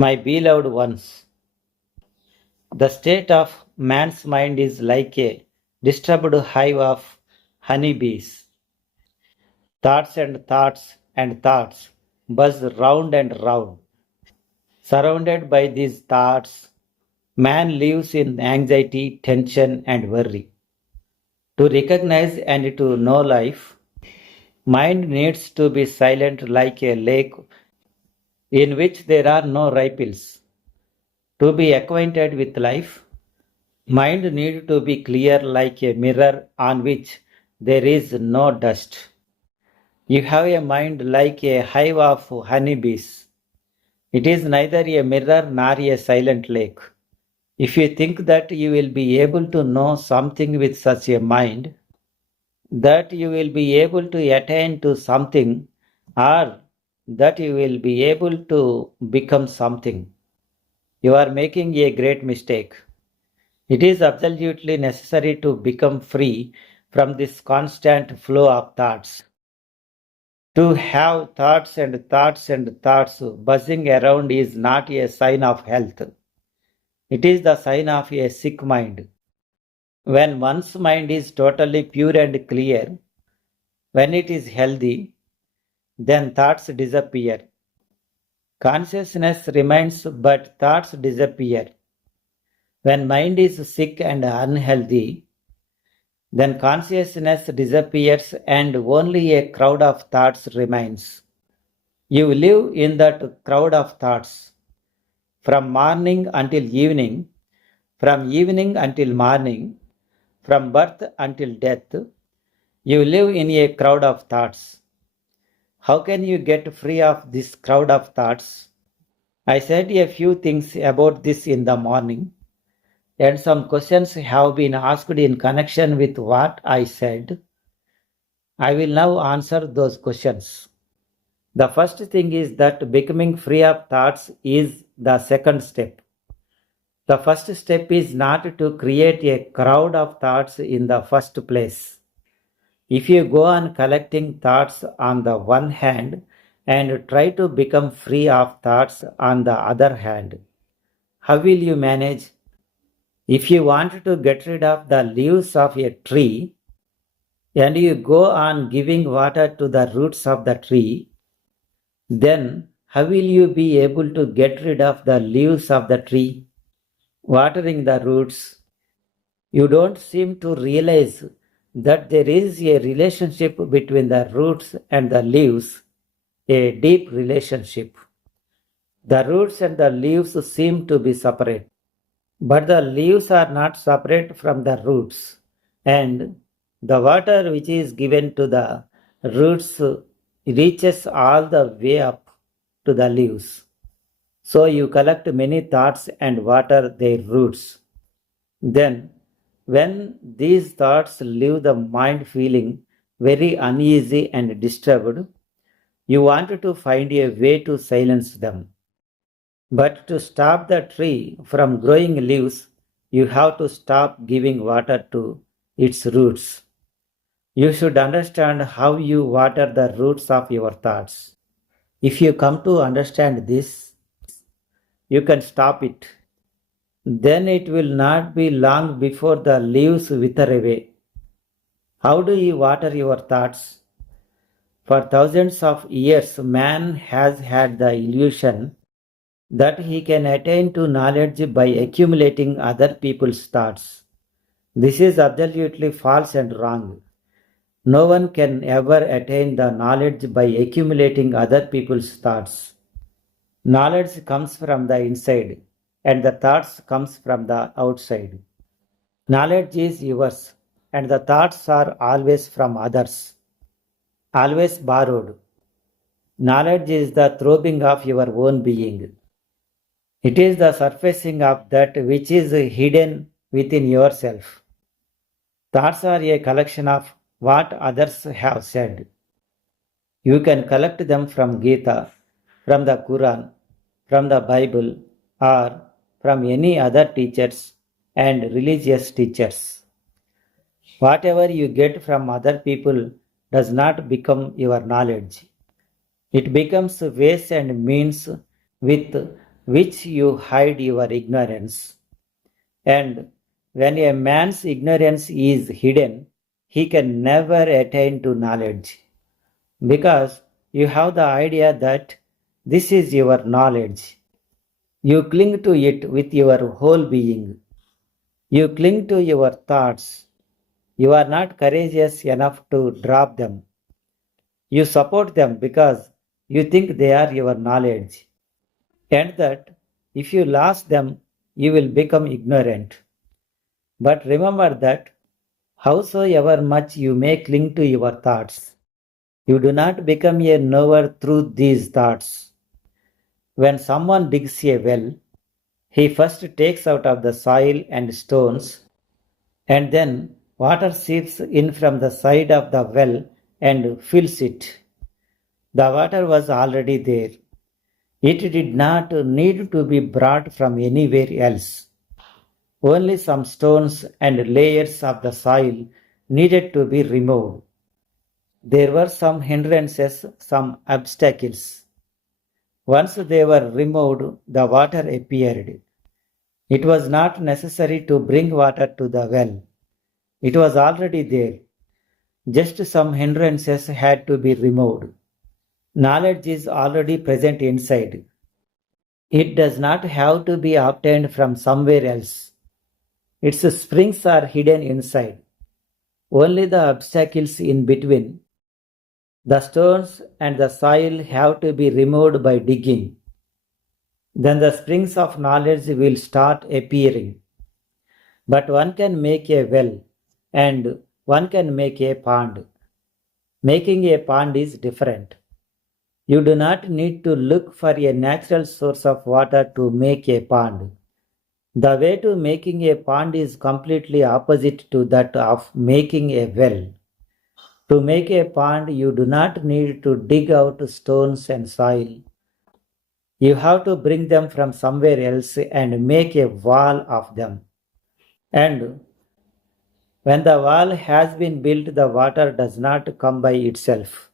My beloved ones, the state of man's mind is like a disturbed hive of honeybees. Thoughts and thoughts and thoughts buzz round and round. Surrounded by these thoughts, man lives in anxiety, tension, and worry. To recognize and to know life, mind needs to be silent like a lake in which there are no ripples. To be acquainted with life, mind needs to be clear like a mirror on which there is no dust. You have a mind like a hive of honeybees. It is neither a mirror nor a silent lake. If you think that you will be able to know something with such a mind, that you will be able to attain to something, or that you will be able to become something, you are making a great mistake. It is absolutely necessary to become free from this constant flow of thoughts. To have thoughts and thoughts and thoughts buzzing around is not a sign of health. It is the sign of a sick mind. When one's mind is totally pure and clear, when it is healthy, then thoughts disappear. Consciousness remains, but thoughts disappear. When mind is sick and unhealthy, then consciousness disappears and only a crowd of thoughts remains. You live in that crowd of thoughts from morning until evening, from evening until morning, from birth until death. You live in a crowd of thoughts. How can you get free of this crowd of thoughts? I said a few things about this in the morning, and some questions have been asked in connection with what I said. I will now answer those questions. The first thing is that becoming free of thoughts is the second step. The first step is not to create a crowd of thoughts in the first place. If you go on collecting thoughts on the one hand and try to become free of thoughts on the other hand, how will you manage? If you want to get rid of the leaves of a tree and you go on giving water to the roots of the tree, then how will you be able to get rid of the leaves of the tree? Watering the roots, you don't seem to realize that there is a relationship between the roots and the leaves, a deep relationship. The roots and the leaves seem to be separate, but the leaves are not separate from the roots, and the water which is given to the roots reaches all the way up to the leaves. So you collect many thoughts and water their roots. Then, when these thoughts leave the mind feeling very uneasy and disturbed, you want to find a way to silence them. But to stop the tree from growing leaves, you have to stop giving water to its roots. You should understand how you water the roots of your thoughts. If you come to understand this, you can stop it. Then it will not be long before the leaves wither away. How do you water your thoughts? For thousands of years, man has had the illusion that he can attain to knowledge by accumulating other people's thoughts. This is absolutely false and wrong. No one can ever attain the knowledge by accumulating other people's thoughts. Knowledge comes from the inside and the thoughts comes from the outside. Knowledge is yours and the thoughts are always from others, always borrowed. Knowledge is the throbbing of your own being. It is the surfacing of that which is hidden within yourself. Thoughts are a collection of what others have said. You can collect them from Gita, from the Quran, from the Bible, or from any other teachers and religious teachers. Whatever you get from other people does not become your knowledge. It becomes ways and means with which you hide your ignorance. And when a man's ignorance is hidden, he can never attain to knowledge, because you have the idea that this is your knowledge. You cling to it with your whole being. You cling to your thoughts. You are not courageous enough to drop them. You support them because you think they are your knowledge, and that if you lost them, you will become ignorant. But remember that howsoever much you may cling to your thoughts, you do not become a knower through these thoughts. When someone digs a well, he first takes out of the soil and stones, and then water seeps in from the side of the well and fills it. The water was already there. It did not need to be brought from anywhere else. Only some stones and layers of the soil needed to be removed. There were some hindrances, some obstacles. Once they were removed, the water appeared. It was not necessary to bring water to the well. It was already there. Just some hindrances had to be removed. Knowledge is already present inside. It does not have to be obtained from somewhere else. Its springs are hidden inside. Only the obstacles in between, the stones and the soil, have to be removed by digging. Then the springs of knowledge will start appearing. But one can make a well and one can make a pond. Making a pond is different. You do not need to look for a natural source of water to make a pond. The way to making a pond is completely opposite to that of making a well. To make a pond, you do not need to dig out stones and soil. You have to bring them from somewhere else and make a wall of them. And when the wall has been built, the water does not come by itself.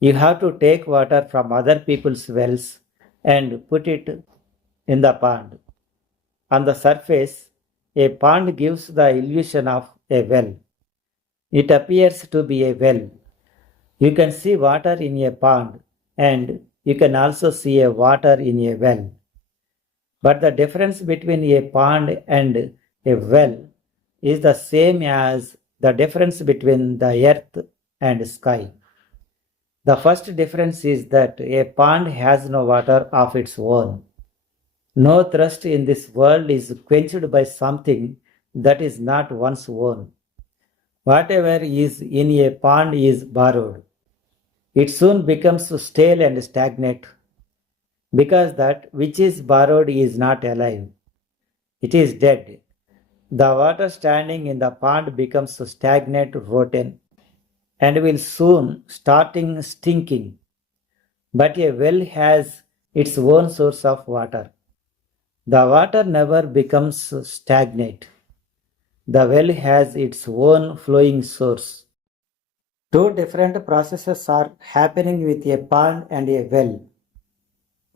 You have to take water from other people's wells and put it in the pond. On the surface, a pond gives the illusion of a well. It appears to be a well. You can see water in a pond, and you can also see a water in a well. But the difference between a pond and a well is the same as the difference between the earth and sky. The first difference is that a pond has no water of its own. No thirst in this world is quenched by something that is not one's own. Whatever is in a pond is borrowed. It soon becomes stale and stagnant, because that which is borrowed is not alive. It is dead. The water standing in the pond becomes stagnant, rotten, and will soon starting stinking. But a well has its own source of water. The water never becomes stagnant. The well has its own flowing source. Two different processes are happening with a pond and a well.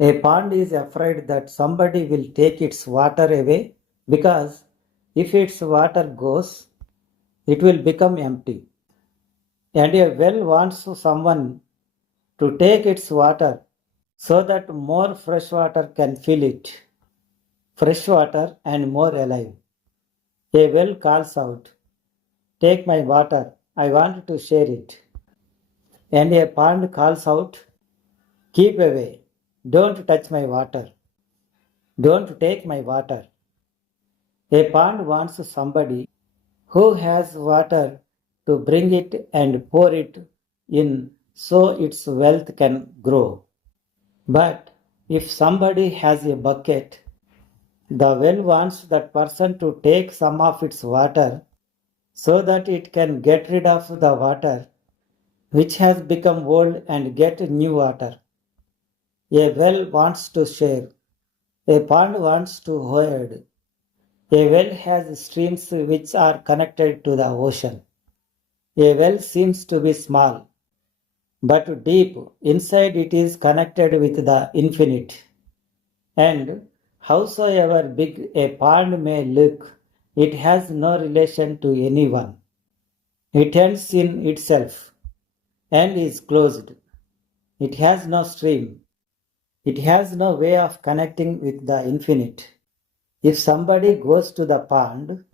A pond is afraid that somebody will take its water away, because if its water goes, it will become empty. And a well wants someone to take its water so that more fresh water can fill it. Fresh water and more alive. A well calls out, "Take my water, I want to share it." And a pond calls out, "Keep away, don't touch my water, don't take my water." A pond wants somebody who has water to bring it and pour it in so its wealth can grow. But if somebody has a bucket, the well wants that person to take some of its water so that it can get rid of the water which has become old and get new water. A well wants to share. A pond wants to hoard. A well has streams which are connected to the ocean. A well seems to be small, but deep inside it is connected with the infinite. And howsoever big a pond may look, it has no relation to anyone. It ends in itself and is closed. It has no stream. It has no way of connecting with the infinite. If somebody goes to the pond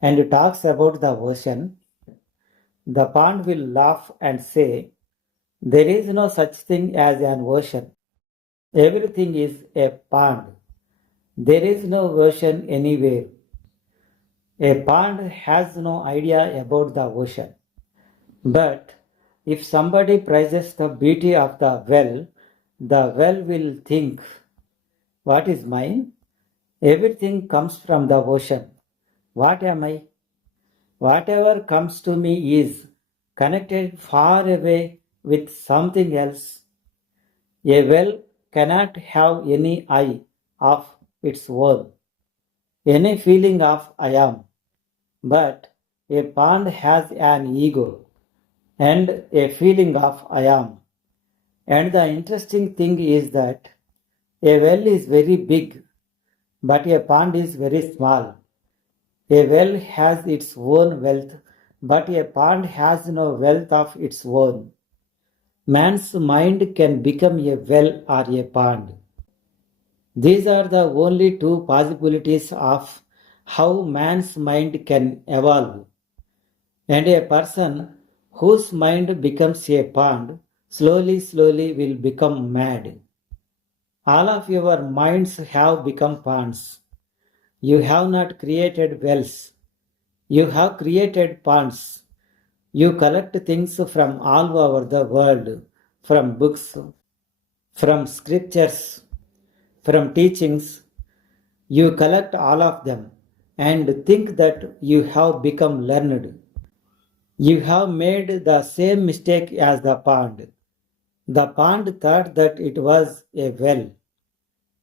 and talks about the ocean, the pond will laugh and say, there is no such thing as an ocean. Everything is a pond. There is no ocean anywhere. A pond has no idea about the ocean. But if somebody praises the beauty of the well will think, what is mine? Everything comes from the ocean. What am I? Whatever comes to me is connected far away with something else. A well cannot have any I of its own, any feeling of I am, but a pond has an ego and a feeling of I am. And the interesting thing is that a well is very big, but a pond is very small. A well has its own wealth, but a pond has no wealth of its own. Man's mind can become a well or a pond. These are the only two possibilities of how man's mind can evolve. And a person whose mind becomes a pond slowly will become mad. All of your minds have become ponds. You have not created wells. You have created ponds. You collect things from all over the world, from books, from scriptures, from teachings. You collect all of them and think that you have become learned. You have made the same mistake as the pond. The pond thought that it was a well,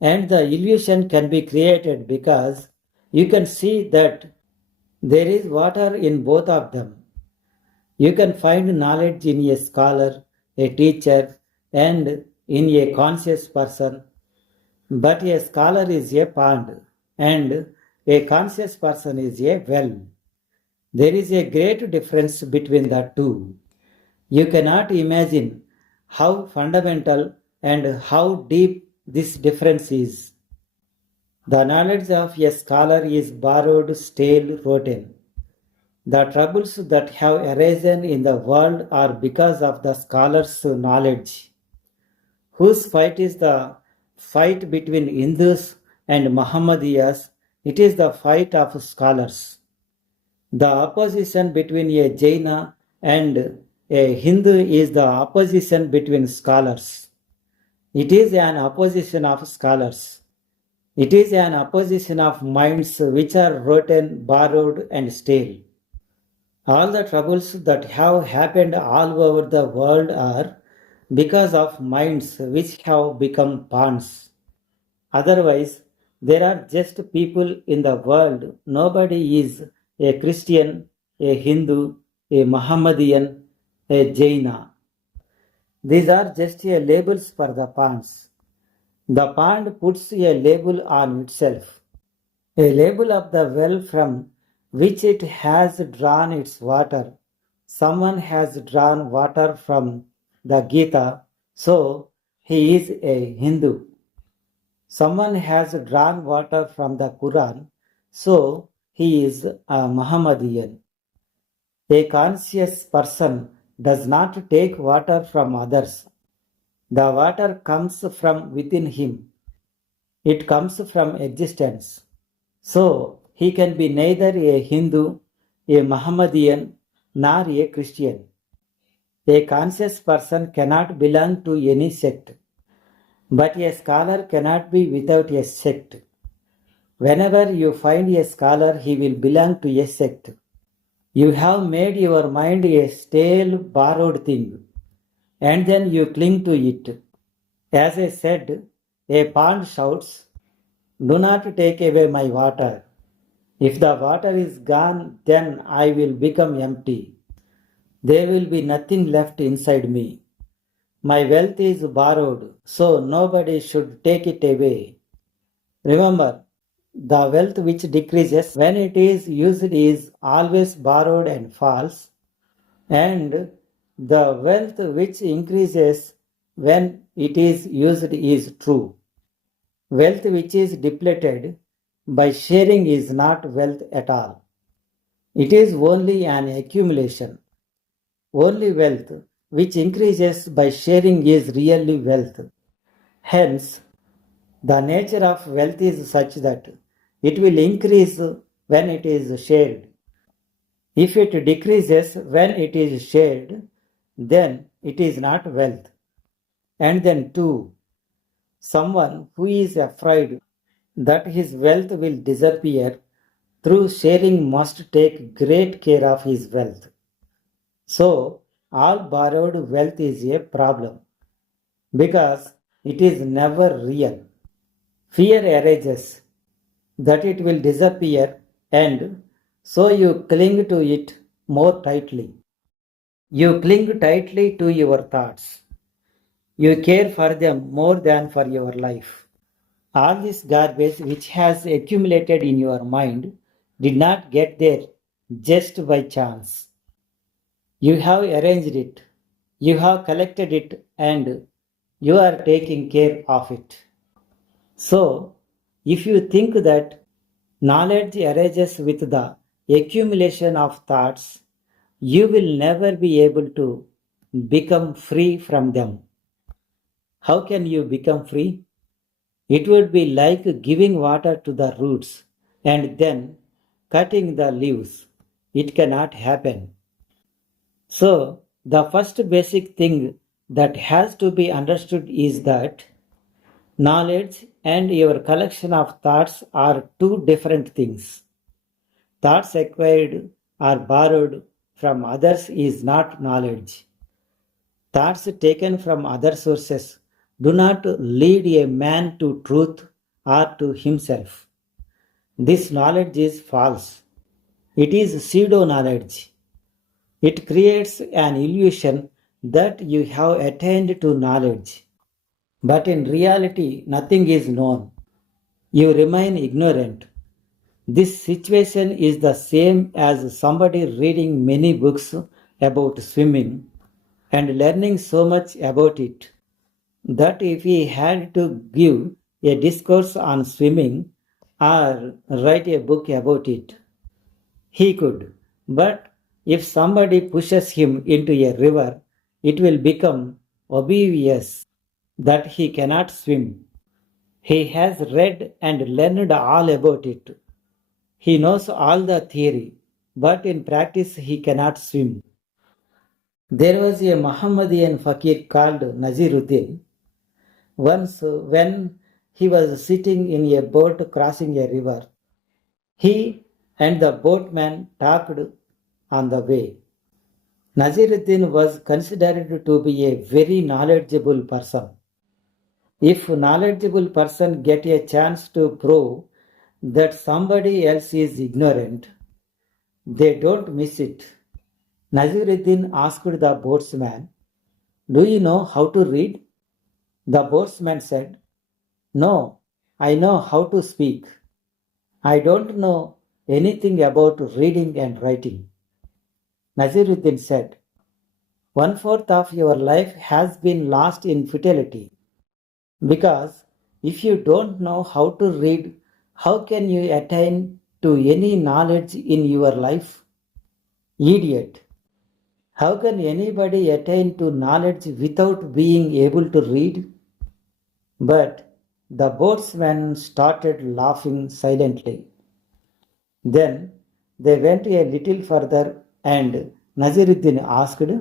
and the illusion can be created because you can see that there is water in both of them. You can find knowledge in a scholar, a teacher, and in a conscious person, but a scholar is a pond, and a conscious person is a well. There is a great difference between the two. You cannot imagine how fundamental and how deep this difference is. The knowledge of a scholar is borrowed, stale, rotten. The troubles that have arisen in the world are because of the scholar's knowledge. Whose fight is the fight between Hindus and Mohammedans? It is the fight of scholars. The opposition between a Jaina and a Hindu is the opposition between scholars. It is an opposition of scholars. It is an opposition of minds which are rotten, borrowed, and stale. All the troubles that have happened all over the world are because of minds which have become ponds. Otherwise, there are just people in the world. Nobody is a Christian, a Hindu, a Mohammedan, a Jaina. These are just a labels for the ponds. The pond puts a label on itself, a label of the well from which it has drawn its water. Someone has drawn water from the Gita, so he is a Hindu. Someone has drawn water from the Quran, so he is a Mohammedan. A conscious person does not take water from others. The water comes from within him. It comes from existence. So he can be neither a Hindu, a Mohammedan, nor a Christian. A conscious person cannot belong to any sect, but a scholar cannot be without a sect. Whenever you find a scholar, he will belong to a sect. You have made your mind a stale, borrowed thing, and then you cling to it. As I said, a pond shouts, do not take away my water. If the water is gone, then I will become empty. There will be nothing left inside me. My wealth is borrowed, so nobody should take it away. Remember, the wealth which decreases when it is used is always borrowed and false, and the wealth which increases when it is used is true. Wealth which is depleted by sharing is not wealth at all. It is only an accumulation. Only wealth which increases by sharing is really wealth. Hence, the nature of wealth is such that it will increase when it is shared. If it decreases when it is shared, then it is not wealth. And then, too, someone who is afraid that his wealth will disappear through sharing must take great care of his wealth. So, all borrowed wealth is a problem because it is never real. Fear arises that it will disappear, and so you cling to it more tightly. You cling tightly to your thoughts. You care for them more than for your life. All this garbage which has accumulated in your mind did not get there just by chance. You have arranged it, you have collected it, and you are taking care of it. So, if you think that knowledge arises with the accumulation of thoughts, you will never be able to become free from them. How can you become free? It would be like giving water to the roots and then cutting the leaves. It cannot happen. So, the first basic thing that has to be understood is that knowledge and your collection of thoughts are two different things. Thoughts acquired or borrowed from others is not knowledge. Thoughts taken from other sources do not lead a man to truth or to himself. This knowledge is false. It is pseudo knowledge. It creates an illusion that you have attained to knowledge. But in reality, nothing is known. You remain ignorant. This situation is the same as somebody reading many books about swimming and learning so much about it that if he had to give a discourse on swimming or write a book about it, he could. But if somebody pushes him into a river, it will become obvious that he cannot swim. He has read and learned all about it. He knows all the theory, but in practice he cannot swim. There was a Mohammedan fakir called Naziruddin. Once, when he was sitting in a boat crossing a river, he and the boatman talked on the way. Naziruddin was considered to be a very knowledgeable person. If a knowledgeable person get a chance to prove that somebody else is ignorant, they don't miss it. Naziruddin asked the boatsman, "Do you know how to read?" The boatsman said, "No, I know how to speak. I don't know anything about reading and writing." Naziruddin said, "One-fourth of your life has been lost in futility. Because if you don't know how to read, how can you attain to any knowledge in your life? Idiot! How can anybody attain to knowledge without being able to read?" But the boatsman started laughing silently. Then they went a little further and Naziruddin asked,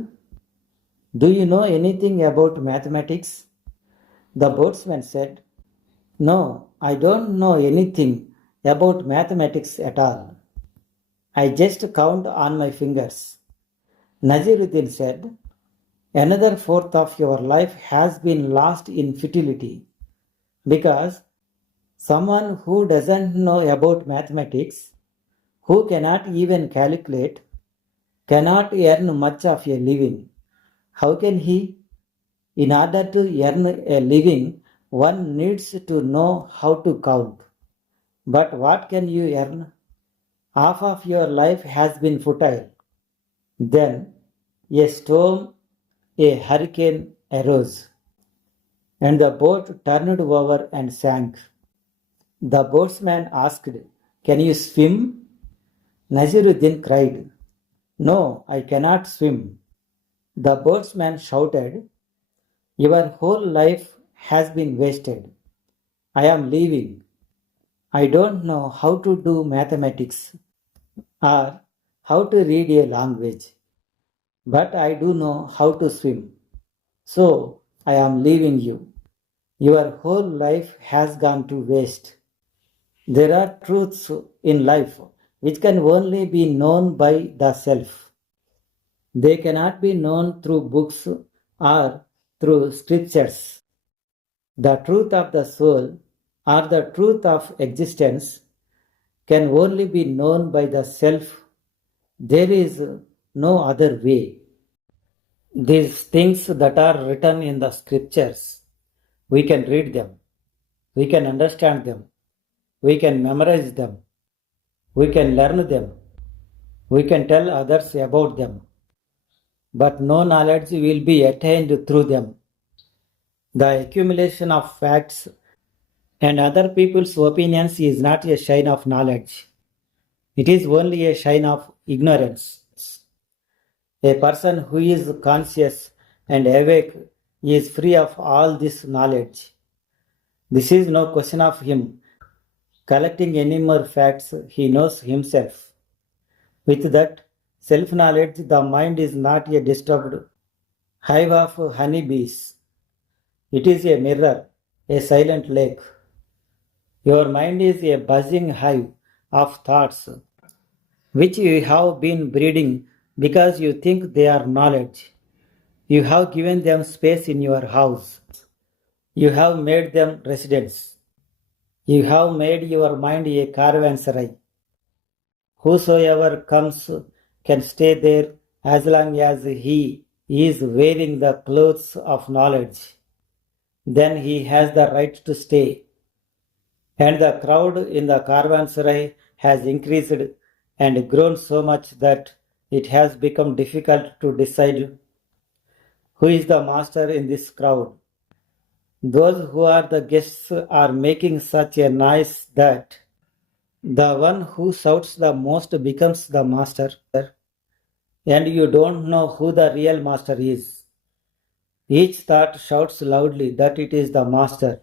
"Do you know anything about mathematics?" The boatsman said, "No, I don't know anything about mathematics at all. I just count on my fingers." Naziruddin said, "Another fourth of your life has been lost in futility because someone who doesn't know about mathematics, who cannot even calculate, cannot earn much of a living. How can he? In order to earn a living, one needs to know how to count. But what can you earn? Half of your life has been futile. Then a storm, a hurricane arose, and the boat turned over and sank. The boatsman asked, "Can you swim?" Naziruddin cried, "No, I cannot swim." The boatsman shouted, "Your whole life has been wasted. I am leaving. I don't know how to do mathematics or how to read a language, but I do know how to swim. So I am leaving you. Your whole life has gone to waste." There are truths in life which can only be known by the self. They cannot be known through books or through scriptures. The truth of the soul or the truth of existence can only be known by the self. There is no other way. These things that are written in the scriptures, we can read them, we can understand them, we can memorize them, we can learn them, we can tell others about them, but no knowledge will be attained through them. The accumulation of facts and other people's opinions is not a sign of knowledge. It is only a sign of ignorance. A person who is conscious and awake is free of all this knowledge. This is no question of him collecting any more facts. He knows himself. With that self-knowledge, the mind is not a disturbed hive of honeybees. It is a mirror, a silent lake. Your mind is a buzzing hive of thoughts, which you have been breeding because you think they are knowledge. You have given them space in your house. You have made them residents. You have made your mind a caravanserai. Whosoever comes can stay there as long as he is wearing the clothes of knowledge. Then he has the right to stay. And the crowd in the caravanserai has increased and grown so much that it has become difficult to decide who is the master in this crowd. Those who are the guests are making such a noise that the one who shouts the most becomes the master, and you don't know who the real master is. Each thought shouts loudly that it is the master.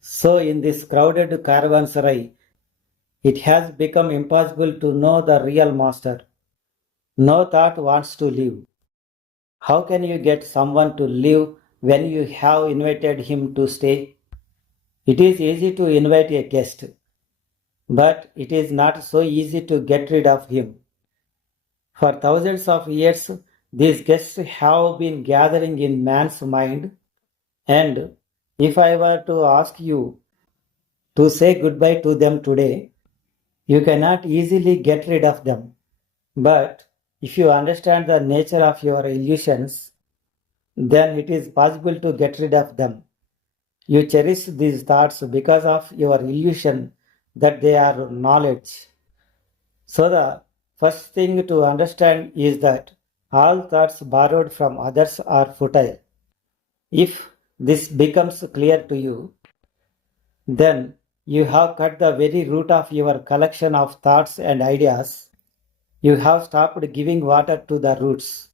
So in this crowded caravanserai, it has become impossible to know the real master. No thought wants to leave. How can you get someone to leave when you have invited him to stay? It is easy to invite a guest, but it is not so easy to get rid of him. For thousands of years, these guests have been gathering in man's mind, and if I were to ask you to say goodbye to them today, you cannot easily get rid of them. But if you understand the nature of your illusions, then it is possible to get rid of them. You cherish these thoughts because of your illusion that they are knowledge. So the first thing to understand is that all thoughts borrowed from others are futile. If this becomes clear to you, then you have cut the very root of your collection of thoughts and ideas. You have stopped giving water to the roots.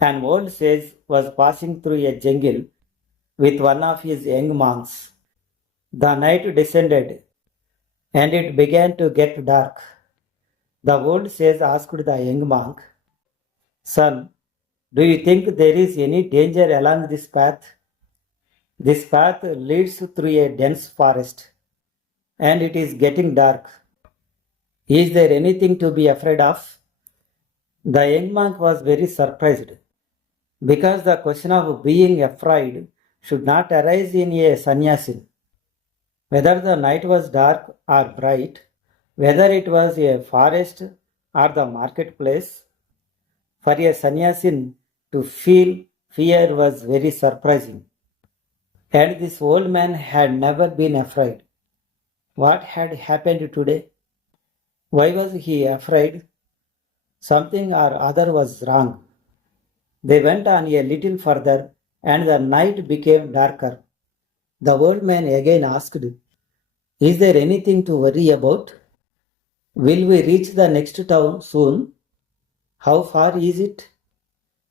An old sage was passing through a jungle with one of his young monks. The night descended and it began to get dark. The old sage asked the young monk, "Son, do you think there is any danger along this path? This path leads through a dense forest and it is getting dark. Is there anything to be afraid of?" The young monk was very surprised because the question of being afraid should not arise in a sannyasin. Whether the night was dark or bright, whether it was a forest or the marketplace, for a sannyasin to feel fear was very surprising. And this old man had never been afraid. What had happened today? Why was he afraid? Something or other was wrong. They went on a little further, and the night became darker. The old man again asked, "Is there anything to worry about? Will we reach the next town soon? How far is it?"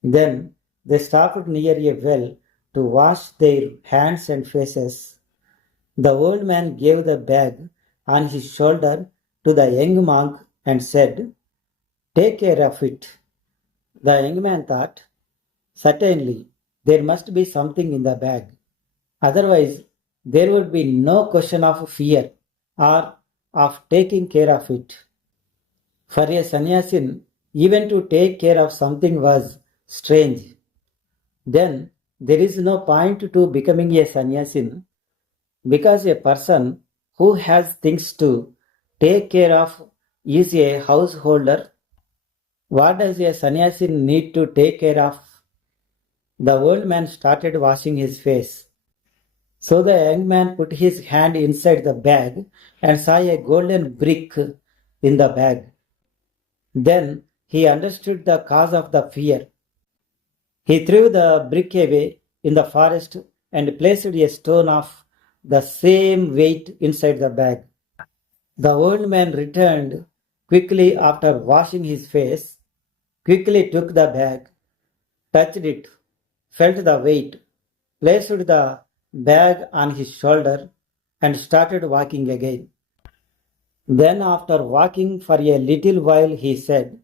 Then they stopped near a well to wash their hands and faces. The old man gave the bag on his shoulder to the young monk and said, "Take care of it." The young man thought, "Certainly, there must be something in the bag. Otherwise, there would be no question of fear or of taking care of it." For a sannyasin, even to take care of something was strange. Then there is no point to becoming a sannyasin because a person who has things to take care of is a householder. What does a sannyasin need to take care of? The old man started washing his face. So the young man put his hand inside the bag and saw a golden brick in the bag. Then he understood the cause of the fear. He threw the brick away in the forest and placed a stone of the same weight inside the bag. The old man returned quickly after washing his face, quickly took the bag, touched it, felt the weight, placed the bag on his shoulder, and started walking again. Then, after walking for a little while, he said,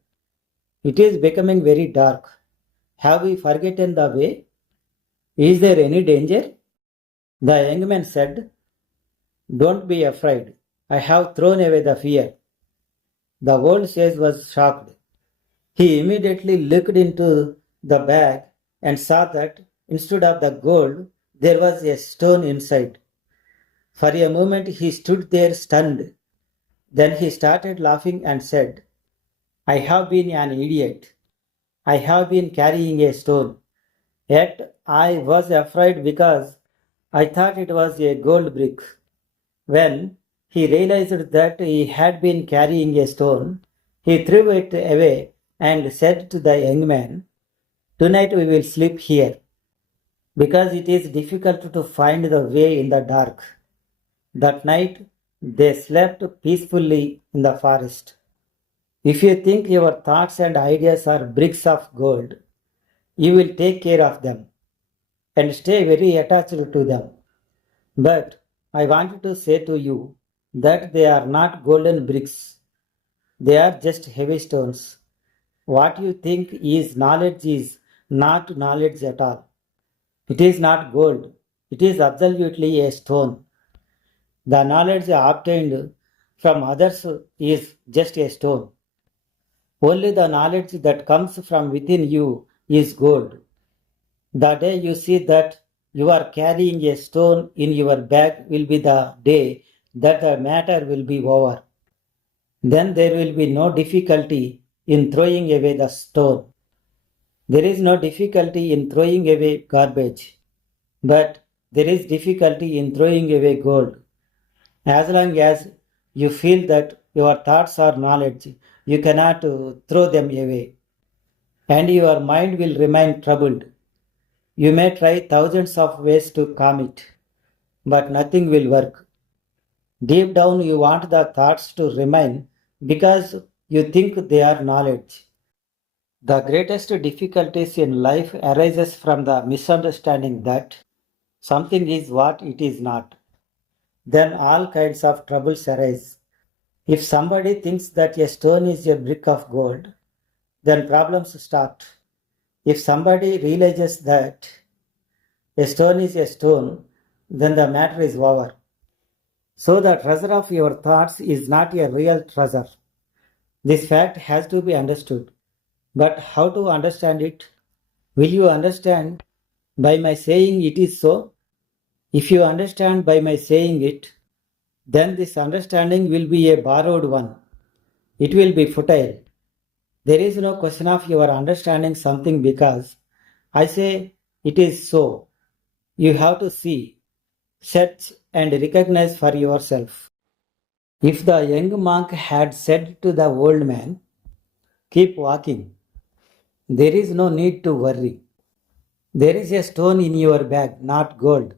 "It is becoming very dark. Have we forgotten the way? Is there any danger?" The young man said, "Don't be afraid. I have thrown away the fear." The old sage was shocked. He immediately looked into the bag and saw that instead of the gold, there was a stone inside. For a moment, he stood there stunned. Then he started laughing and said, "I have been an idiot. I have been carrying a stone. Yet I was afraid because I thought it was a gold brick." When he realized that he had been carrying a stone, he threw it away and said to the young man, "Tonight we will sleep here, because it is difficult to find the way in the dark." That night they slept peacefully in the forest. If you think your thoughts and ideas are bricks of gold, you will take care of them and stay very attached to them. But I wanted to say to you that they are not golden bricks, they are just heavy stones. What you think is knowledge is not knowledge at all. It is not gold, it is absolutely a stone. The knowledge obtained from others is just a stone. Only the knowledge that comes from within you is gold. The day you see that you are carrying a stone in your bag will be the day that the matter will be over. Then there will be no difficulty in throwing away the stone. There is no difficulty in throwing away garbage, but there is difficulty in throwing away gold. As long as you feel that your thoughts are knowledge, you cannot throw them away, and your mind will remain troubled. You may try thousands of ways to calm it, but nothing will work. Deep down, you want the thoughts to remain because you think they are knowledge. The greatest difficulties in life arises from the misunderstanding that something is what it is not. Then all kinds of troubles arise. If somebody thinks that a stone is a brick of gold, then problems start. If somebody realizes that a stone is a stone, then the matter is over. So the treasure of your thoughts is not a real treasure. This fact has to be understood. But how to understand it? Will you understand by my saying it is so? If you understand by my saying it, then this understanding will be a borrowed one. It will be futile. There is no question of your understanding something because I say it is so. You have to see, search, and recognize for yourself. If the young monk had said to the old man, "Keep walking, there is no need to worry. There is a stone in your bag, not gold,"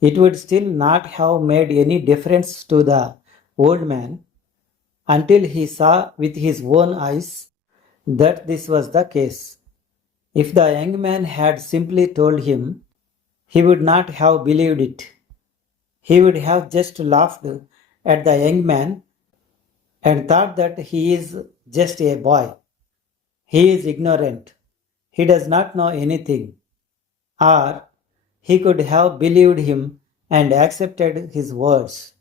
it would still not have made any difference to the old man until he saw with his own eyes that this was the case. If the young man had simply told him, he would not have believed it. He would have just laughed at the young man and thought that he is just a boy. He is ignorant. He does not know anything. Or he could have believed him and accepted his words.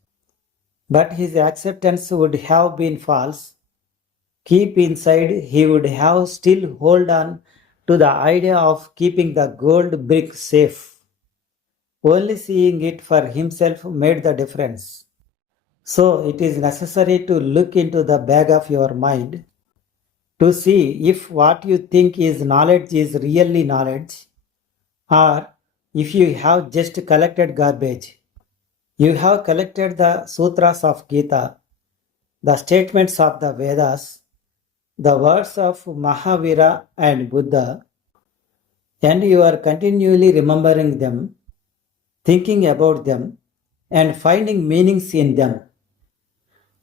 But his acceptance would have been false. Keep inside, he would have still hold on to the idea of keeping the gold brick safe. Only seeing it for himself made the difference. So it is necessary to look into the bag of your mind to see if what you think is knowledge is really knowledge, or if you have just collected garbage. You have collected the sutras of Gita, the statements of the Vedas, the words of Mahavira and Buddha, and you are continually remembering them, thinking about them, and finding meanings in them.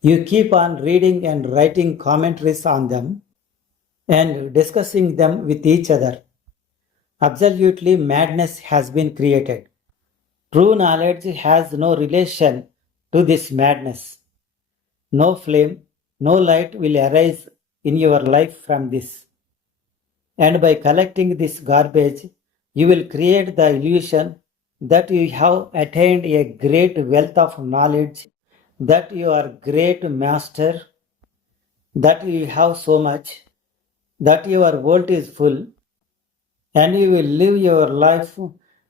You keep on reading and writing commentaries on them and discussing them with each other. Absolutely madness has been created. True knowledge has no relation to this madness. No flame, no light will arise in your life from this. And by collecting this garbage, you will create the illusion that you have attained a great wealth of knowledge, that you are great master, that you have so much, that your world is full, and you will live your life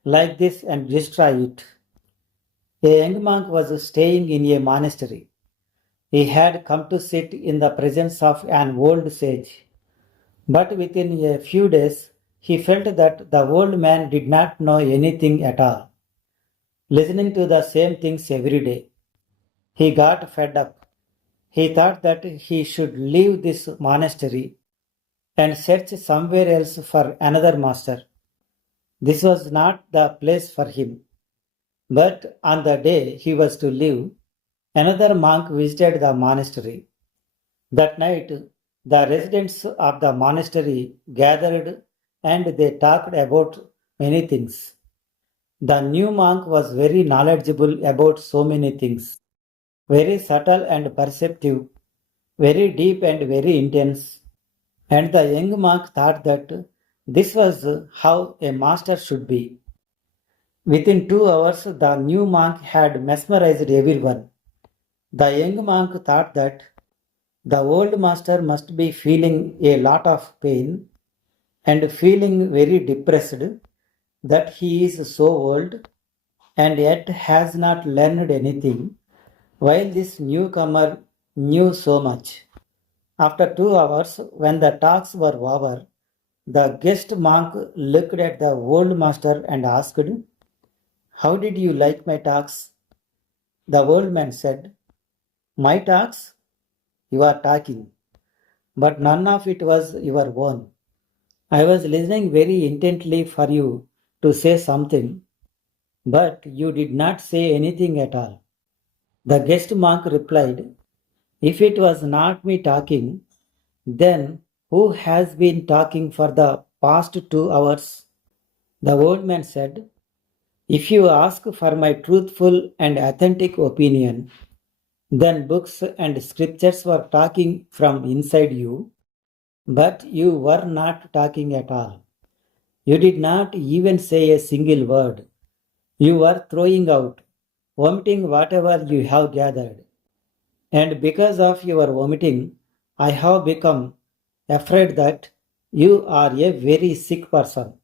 like this and destroy it. A young monk was staying in a monastery. He had come to sit in the presence of an old sage. But within a few days, he felt that the old man did not know anything at all, listening to the same things every day. He got fed up. He thought that he should leave this monastery and search somewhere else for another master. This was not the place for him. But on the day he was to leave, another monk visited the monastery. That night, the residents of the monastery gathered and they talked about many things. The new monk was very knowledgeable about so many things, very subtle and perceptive, very deep and very intense. And the young monk thought that this was how a master should be. Within 2 hours, the new monk had mesmerized everyone. The young monk thought that the old master must be feeling a lot of pain and feeling very depressed that he is so old and yet has not learned anything, while this newcomer knew so much. After 2 hours, when the talks were over, the guest monk looked at the old master and asked, "How did you like my talks?" The old man said, "My talks? You are talking, but none of it was your own. I was listening very intently for you to say something, but you did not say anything at all." The guest monk replied, "If it was not me talking, then who has been talking for the past 2 hours?" The old man said, "If you ask for my truthful and authentic opinion, then books and scriptures were talking from inside you, but you were not talking at all. You did not even say a single word. You were throwing out, vomiting whatever you have gathered. And because of your vomiting, I have become afraid that you are a very sick person.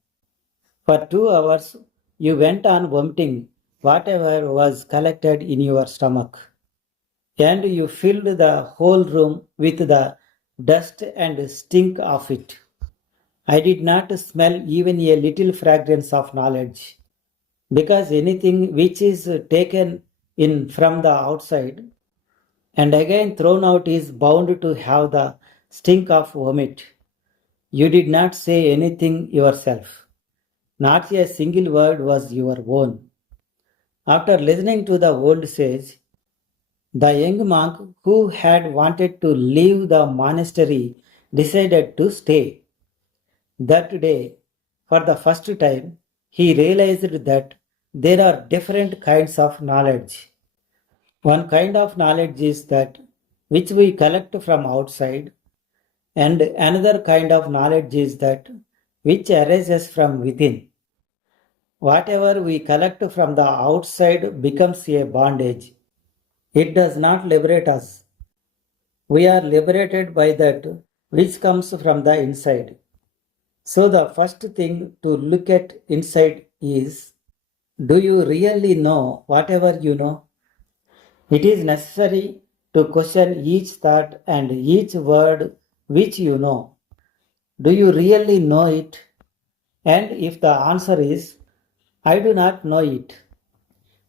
For 2 hours, you went on vomiting whatever was collected in your stomach, and you filled the whole room with the dust and stink of it. I did not smell even a little fragrance of knowledge, because anything which is taken in from the outside and again thrown out is bound to have the stink of vomit. You did not say anything yourself. Not a single word was your own. After listening to the old sage, the young monk who had wanted to leave the monastery decided to stay. That day, for the first time, he realized that there are different kinds of knowledge. One kind of knowledge is that which we collect from outside, and another kind of knowledge is that which arises from within. Whatever we collect from the outside becomes a bondage. It does not liberate us. We are liberated by that which comes from the inside. So, the first thing to look at inside is, do you really know whatever you know? It is necessary to question each thought and each word which you know. Do you really know it? And if the answer is, I do not know it,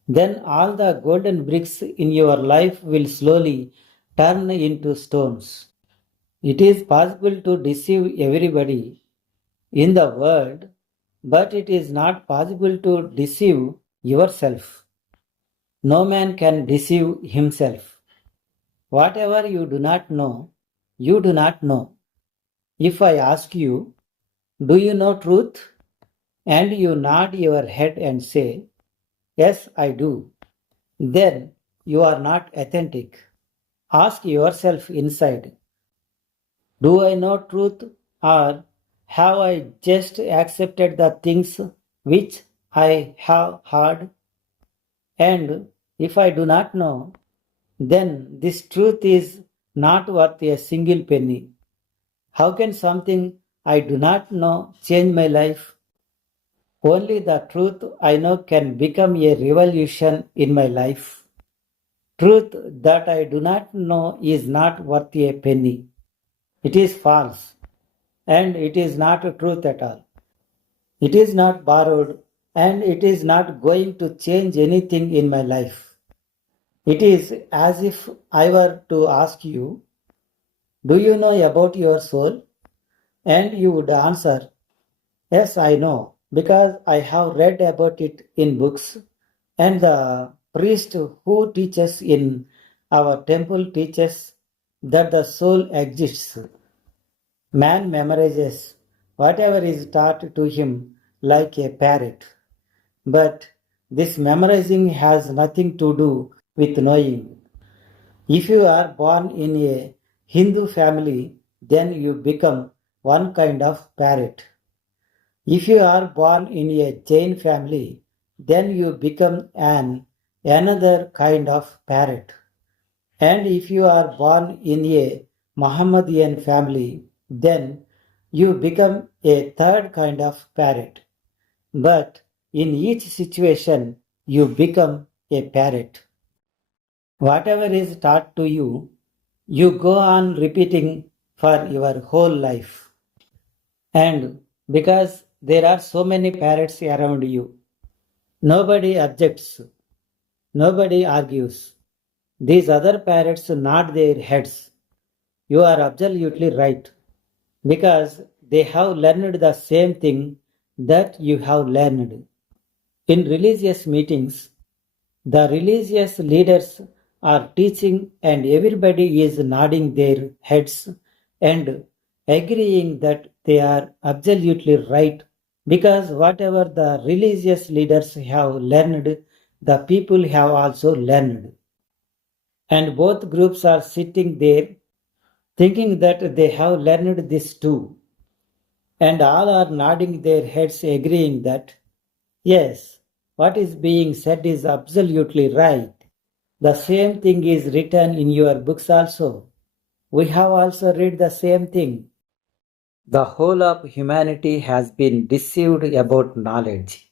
then all the golden bricks in your life will slowly turn into stones. It is possible to deceive everybody in the world, but it is not possible to deceive yourself. No man can deceive himself. Whatever you do not know, you do not know. If I ask you, do you know truth? And you nod your head and say, yes, I do, then you are not authentic. Ask yourself inside, do I know truth, or have I just accepted the things which I have heard? And if I do not know, then this truth is not worth a single penny. How can something I do not know change my life? Only the truth I know can become a revolution in my life. Truth that I do not know is not worth a penny. It is false, and it is not a truth at all. It is not borrowed, and it is not going to change anything in my life. It is as if I were to ask you, do you know about your soul? And you would answer, yes, I know, because I have read about it in books, and the priest who teaches in our temple teaches that the soul exists. Man memorizes whatever is taught to him like a parrot. But this memorizing has nothing to do with knowing. If you are born in a Hindu family, then you become one kind of parrot. If you are born in a Jain family, then you become another kind of parrot. And if you are born in a Mohammedan family, then you become a third kind of parrot. But in each situation, you become a parrot. Whatever is taught to you, you go on repeating for your whole life. And because there are so many parrots around you, nobody objects, nobody argues. These other parrots nod their heads. You are absolutely right, because they have learned the same thing that you have learned. In religious meetings, the religious leaders are teaching, and everybody is nodding their heads and agreeing that they are absolutely right, because whatever the religious leaders have learned, the people have also learned. And both groups are sitting there thinking that they have learned this too, and all are nodding their heads, agreeing that yes, what is being said is absolutely right. The same thing is written in your books also. We have also read the same thing. The whole of humanity has been deceived about knowledge.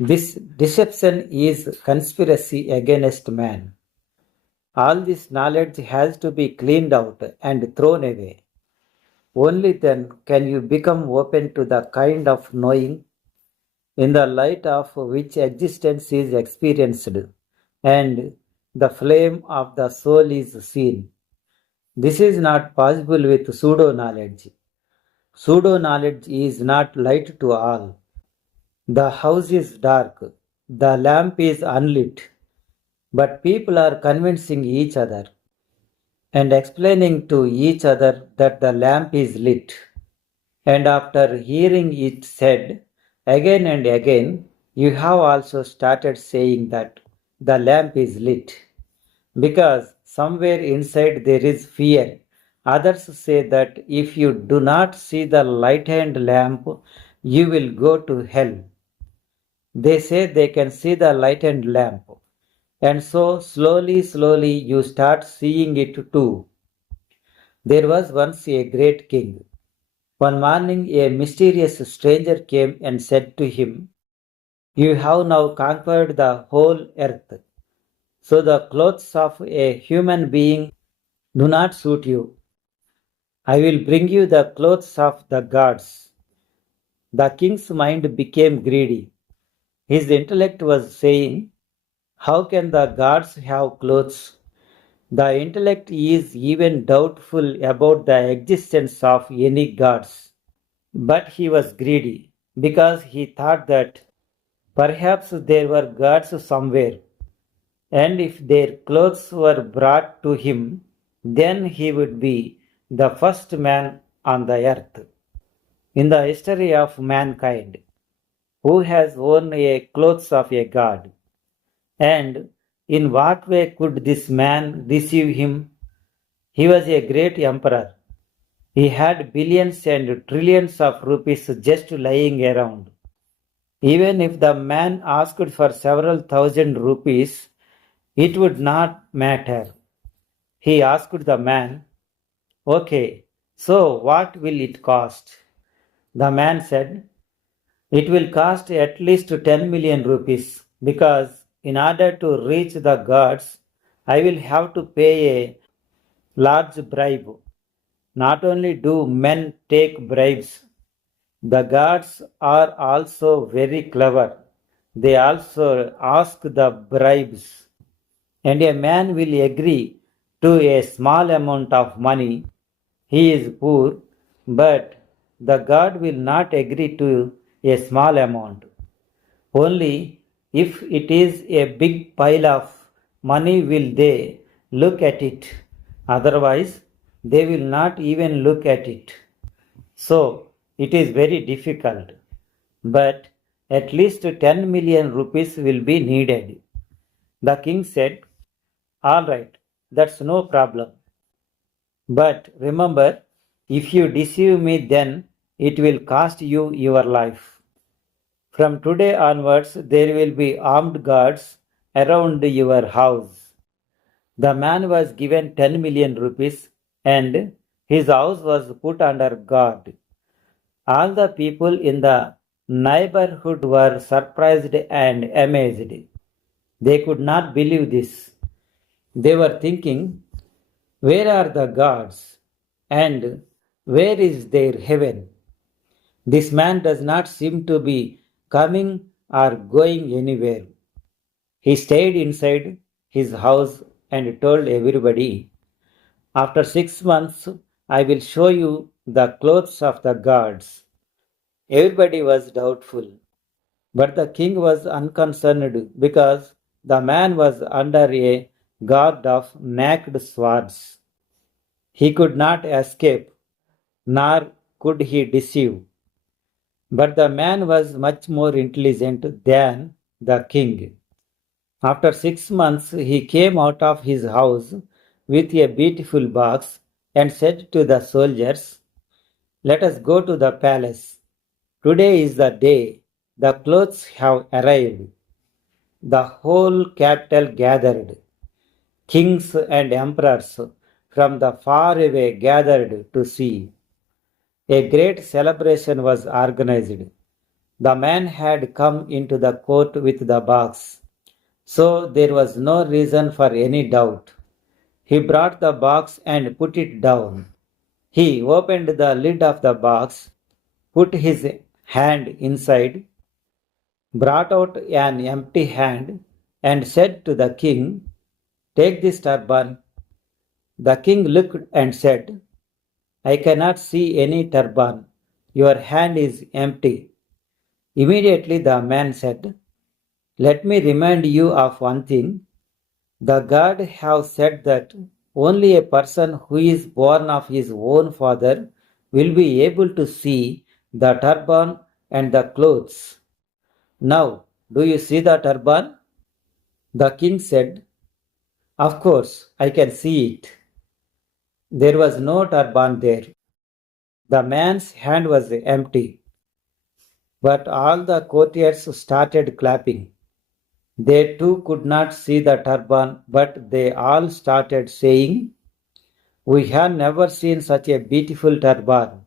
This deception is conspiracy against man. All this knowledge has to be cleaned out and thrown away. Only then can you become open to the kind of knowing in the light of which existence is experienced, and the flame of the soul is seen. This is not possible with pseudo knowledge. Pseudo knowledge is not light to all. The house is dark, the lamp is unlit, but people are convincing each other and explaining to each other that the lamp is lit. And after hearing it said again and again, you have also started saying that the lamp is lit. Because somewhere inside there is fear. Others say that if you do not see the lighted lamp, you will go to hell. They say they can see the lighted lamp. And so slowly you start seeing it too. There was once a great king. One morning a mysterious stranger came and said to him, you have now conquered the whole earth. So the clothes of a human being do not suit you. I will bring you the clothes of the gods. The king's mind became greedy. His intellect was saying, how can the gods have clothes? The intellect is even doubtful about the existence of any gods. But he was greedy because he thought that perhaps there were gods somewhere, and if their clothes were brought to him, then he would be the first man on the earth. In the history of mankind, who has worn a clothes of a god? And in what way could this man deceive him? He was a great emperor. He had billions and trillions of rupees just lying around. Even if the man asked for several thousand rupees, it would not matter. He asked the man, okay, so what will it cost? The man said, it will cost at least 10 million rupees because in order to reach the gods, I will have to pay a large bribe. Not only do men take bribes, the gods are also very clever. They also ask the bribes. And a man will agree to a small amount of money. He is poor, but the god will not agree to a small amount. Only if it is a big pile of money will they look at it. Otherwise, they will not even look at it. So, it is very difficult. But at least 10 million rupees will be needed. The king said, all right, that's no problem. But remember, if you deceive me, then it will cost you your life. From today onwards, there will be armed guards around your house. The man was given 10 million rupees and his house was put under guard. All the people in the neighborhood were surprised and amazed. They could not believe this. They were thinking, where are the gods? And where is their heaven? This man does not seem to be coming or going anywhere. He stayed inside his house and told everybody, after 6 months, I will show you the clothes of the gods. Everybody was doubtful, but the king was unconcerned because the man was under a guard of naked swords. He could not escape, nor could he deceive. But the man was much more intelligent than the king. After 6 months, he came out of his house with a beautiful box and said to the soldiers, let us go to the palace. Today is the day. The clothes have arrived. The whole capital gathered. Kings and emperors from the far away gathered to see. A great celebration was organized. The man had come into the court with the box, so there was no reason for any doubt. He brought the box and put it down. He opened the lid of the box, put his hand inside, brought out an empty hand, and said to the king, Take this turban. The king looked and said, I cannot see any turban. Your hand is empty. Immediately the man said, Let me remind you of one thing. The God have said that only a person who is born of his own father will be able to see the turban and the clothes. Now, do you see the turban? The king said, Of course, I can see it. There was no turban there. The man's hand was empty, but all the courtiers started clapping. They too could not see the turban, but they all started saying, We have never seen such a beautiful turban.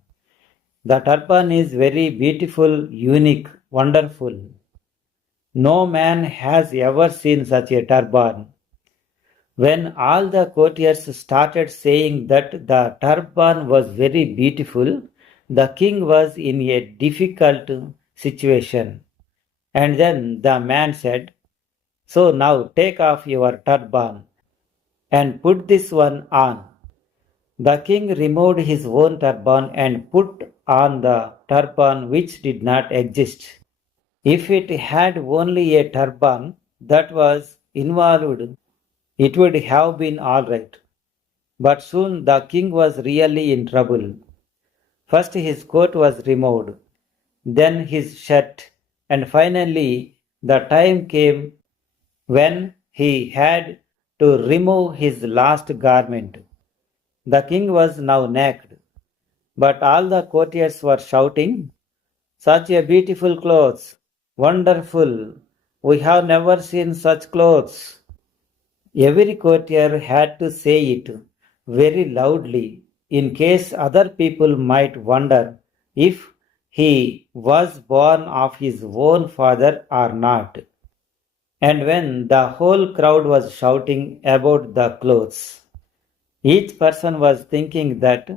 The turban is very beautiful, unique, wonderful. No man has ever seen such a turban. When all the courtiers started saying that the turban was very beautiful, the king was in a difficult situation. And then the man said, So now take off your turban and put this one on. The king removed his own turban and put on the turban which did not exist. If it had only a turban that was involved, it would have been all right. But soon the king was really in trouble. First his coat was removed, then his shirt, and finally the time came when he had to remove his last garment. The king was now naked, but all the courtiers were shouting, Such a beautiful clothes! Wonderful! We have never seen such clothes! Every courtier had to say it very loudly in case other people might wonder if he was born of his own father or not. And when the whole crowd was shouting about the clothes, each person was thinking that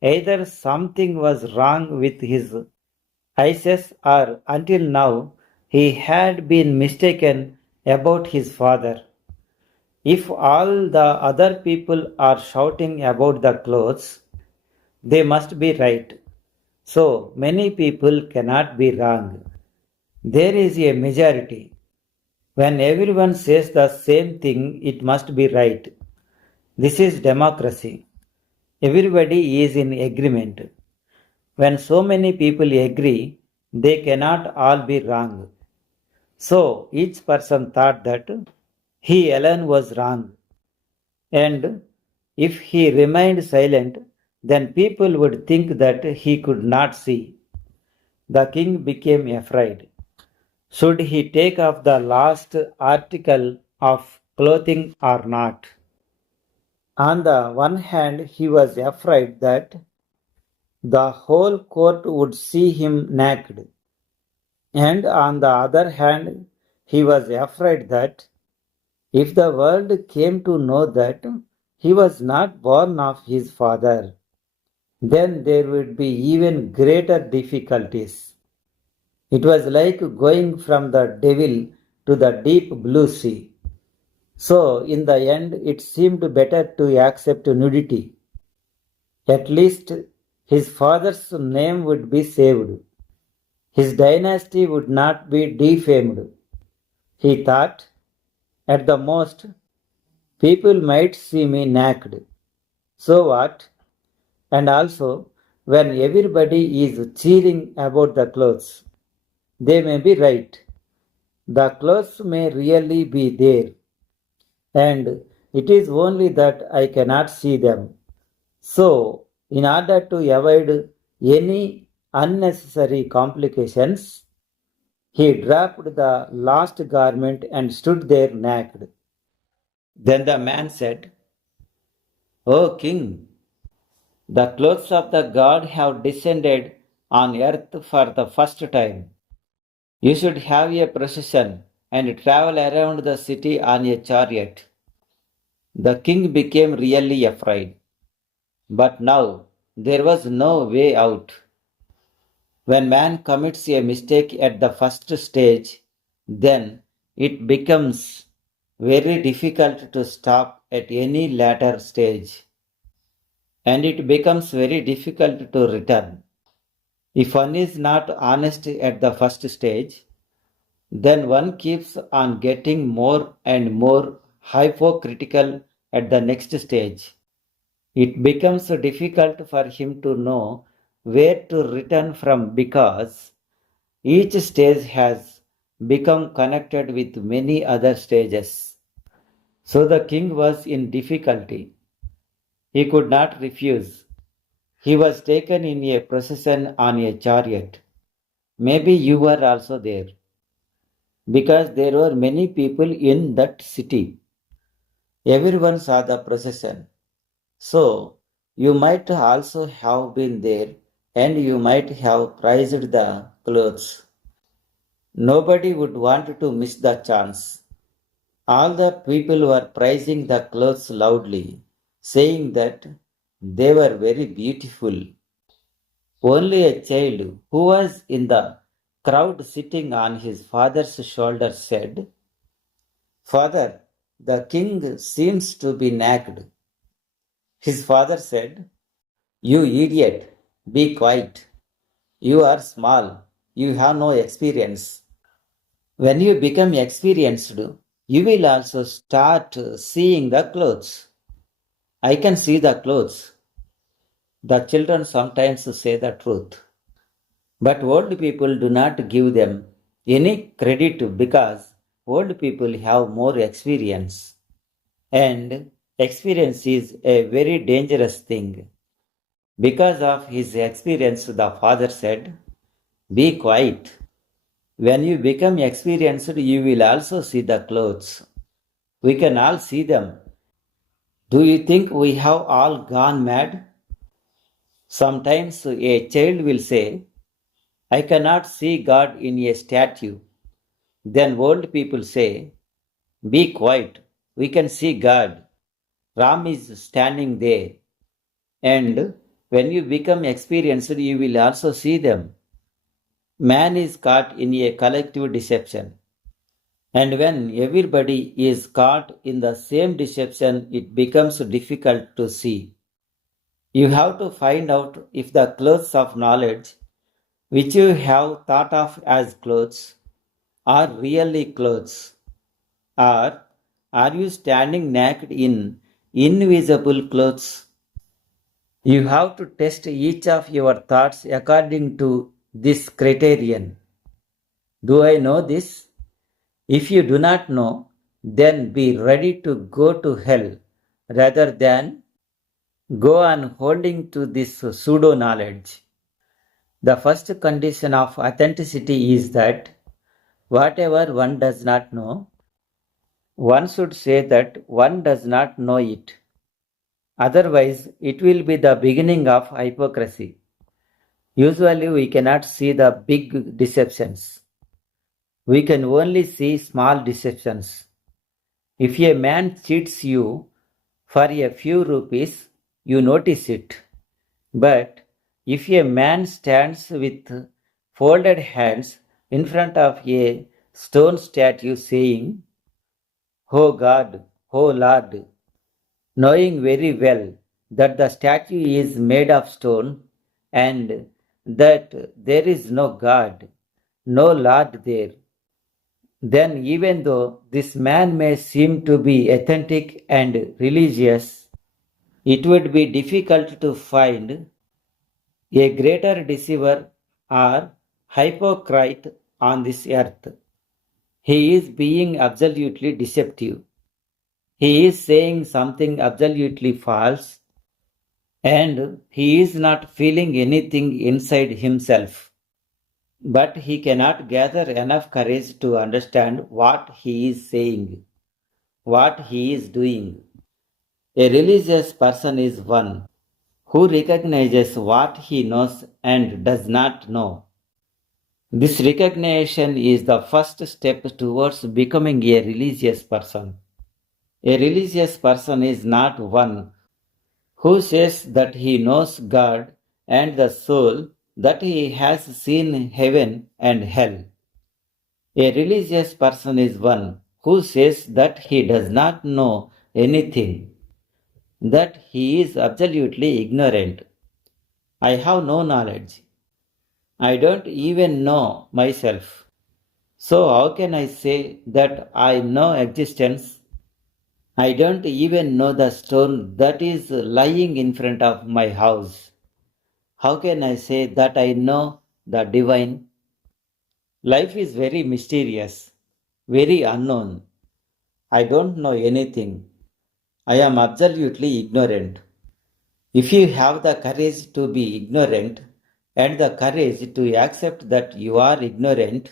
either something was wrong with his eyes or until now he had been mistaken about his father. If all the other people are shouting about the clothes, they must be right. So many people cannot be wrong. There is a majority. When everyone says the same thing, it must be right. This is democracy. Everybody is in agreement. When so many people agree, they cannot all be wrong. So each person thought that he alone was wrong. And if he remained silent, then people would think that he could not see. The king became afraid. Should he take off the last article of clothing or not? On the one hand, he was afraid that the whole court would see him naked. And on the other hand, he was afraid that if the world came to know that he was not born of his father, then there would be even greater difficulties. It was like going from the devil to the deep blue sea. So, in the end, it seemed better to accept nudity. At least his father's name would be saved. His dynasty would not be defamed. He thought, at the most, people might see me naked. So what? And also, when everybody is cheering about the clothes, they may be right. The clothes may really be there, and it is only that I cannot see them. So, in order to avoid any unnecessary complications, he dropped the last garment and stood there naked. Then the man said, O king, the clothes of the god have descended on earth for the first time. You should have a procession and travel around the city on a chariot. The king became really afraid. But now there was no way out. When man commits a mistake at the first stage, then it becomes very difficult to stop at any later stage, and it becomes very difficult to return. If one is not honest at the first stage, then one keeps on getting more and more hypocritical at the next stage. It becomes difficult for him to know where to return from because each stage has become connected with many other stages. So the king was in difficulty. He could not refuse. He was taken in a procession on a chariot. Maybe you were also there, because there were many people in that city. Everyone saw the procession. So you might also have been there, and you might have prized the clothes. Nobody would want to miss the chance. All the people were praising the clothes loudly, saying that they were very beautiful. Only a child who was in the crowd sitting on his father's shoulder said, "Father, the king seems to be naked." His father said, "You idiot, be quiet. You are small. You have no experience. When you become experienced, you will also start seeing the clothes." "I can see the clothes." The children sometimes say the truth, but old people do not give them any credit because old people have more experience. And experience is a very dangerous thing. Because of his experience, the father said, "Be quiet. When you become experienced, you will also see the clothes. We can all see them. Do you think we have all gone mad?" Sometimes a child will say, "I cannot see God in a statue." Then old people say, "Be quiet. We can see God. Ram is standing there." And when you become experienced, you will also see them. Man is caught in a collective deception. And when everybody is caught in the same deception, it becomes difficult to see. You have to find out if the clothes of knowledge, which you have thought of as clothes, are really clothes. Or are you standing naked in invisible clothes? You have to test each of your thoughts according to this criterion. Do I know this? If you do not know, then be ready to go to hell rather than go on holding to this pseudo knowledge. The first condition of authenticity is that whatever one does not know, one should say that one does not know it. Otherwise, it will be the beginning of hypocrisy. Usually, we cannot see the big deceptions. We can only see small deceptions. If a man cheats you for a few rupees, you notice it. But if a man stands with folded hands in front of a stone statue saying, "Oh God, oh Lord," knowing very well that the statue is made of stone and that there is no God, no Lord there, then even though this man may seem to be authentic and religious, it would be difficult to find a greater deceiver or hypocrite on this earth. He is being absolutely deceptive. He is saying something absolutely false, and he is not feeling anything inside himself. But he cannot gather enough courage to understand what he is saying, what he is doing. A religious person is one who recognizes what he knows and does not know. This recognition is the first step towards becoming a religious person. A religious person is not one who says that he knows God and the soul, that he has seen heaven and hell. A religious person is one who says that he does not know anything, that he is absolutely ignorant. I have no knowledge. I don't even know myself. So, how can I say that I know existence? I don't even know the stone that is lying in front of my house. How can I say that I know the divine? Life is very mysterious, very unknown. I don't know anything. I am absolutely ignorant. If you have the courage to be ignorant and the courage to accept that you are ignorant,